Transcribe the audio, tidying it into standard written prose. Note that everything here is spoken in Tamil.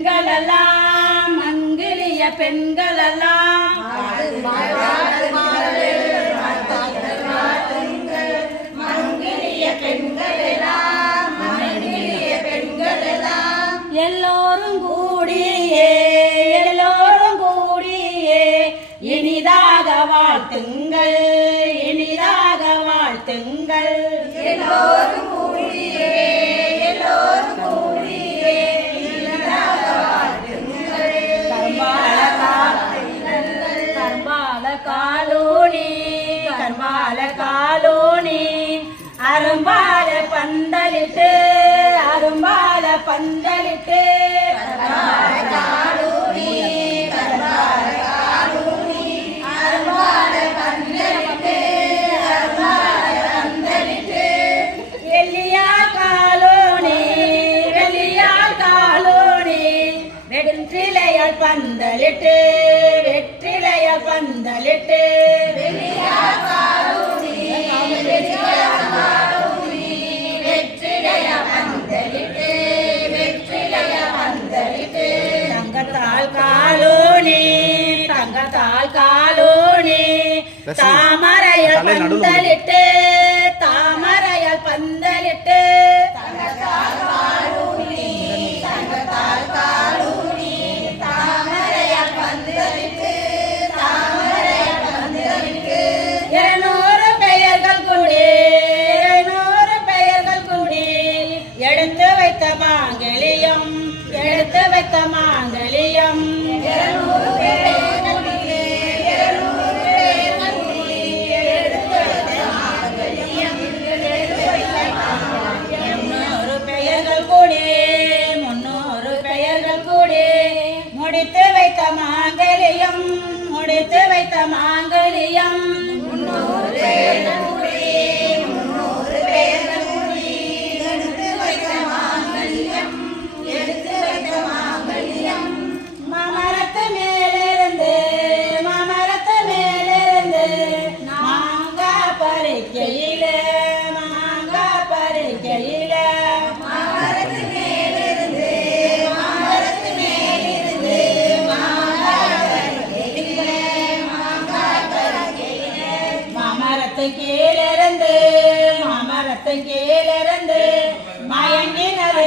பெண்களெல்லாம் மங்கிலிய பெண்களெல்லாம் மங்கிலிய பெண்களெல்லாம் மங்கிலிய பெண்களெல்லாம் எல்லோரும் கூடியே இனிதாக வாழ்த்துங்கள் இனிதாக வாழ்த்துங்கள் எல்லோரும் கூடியே கர்மால காலோனி அரும்பால பந்தலிட்டு அரும்பால பந்தலிட்டு வெள்ளியால் காலோனி வெற்றிலையால் பந்தலிட்டு வெற்றிலையால் பந்தலிட்டு தங்கத்தால் காலோனி தாமரையால் பந்தலிட்டு தாமரையால் பந்தலிட்டு எடுத்து வைத்த மாங்கலியம் எடுத்து வைத்த மாங்கலியம் முடித்து வைத்த மாங்கலியம் முடித்து வைத்த மாங்கலியம் மாமரத்து மேலிருந்து மாங்கா பறிக்கையில மாங்கா பறிக்கையில மாமரத்து கீழிருந்து மயங்கினது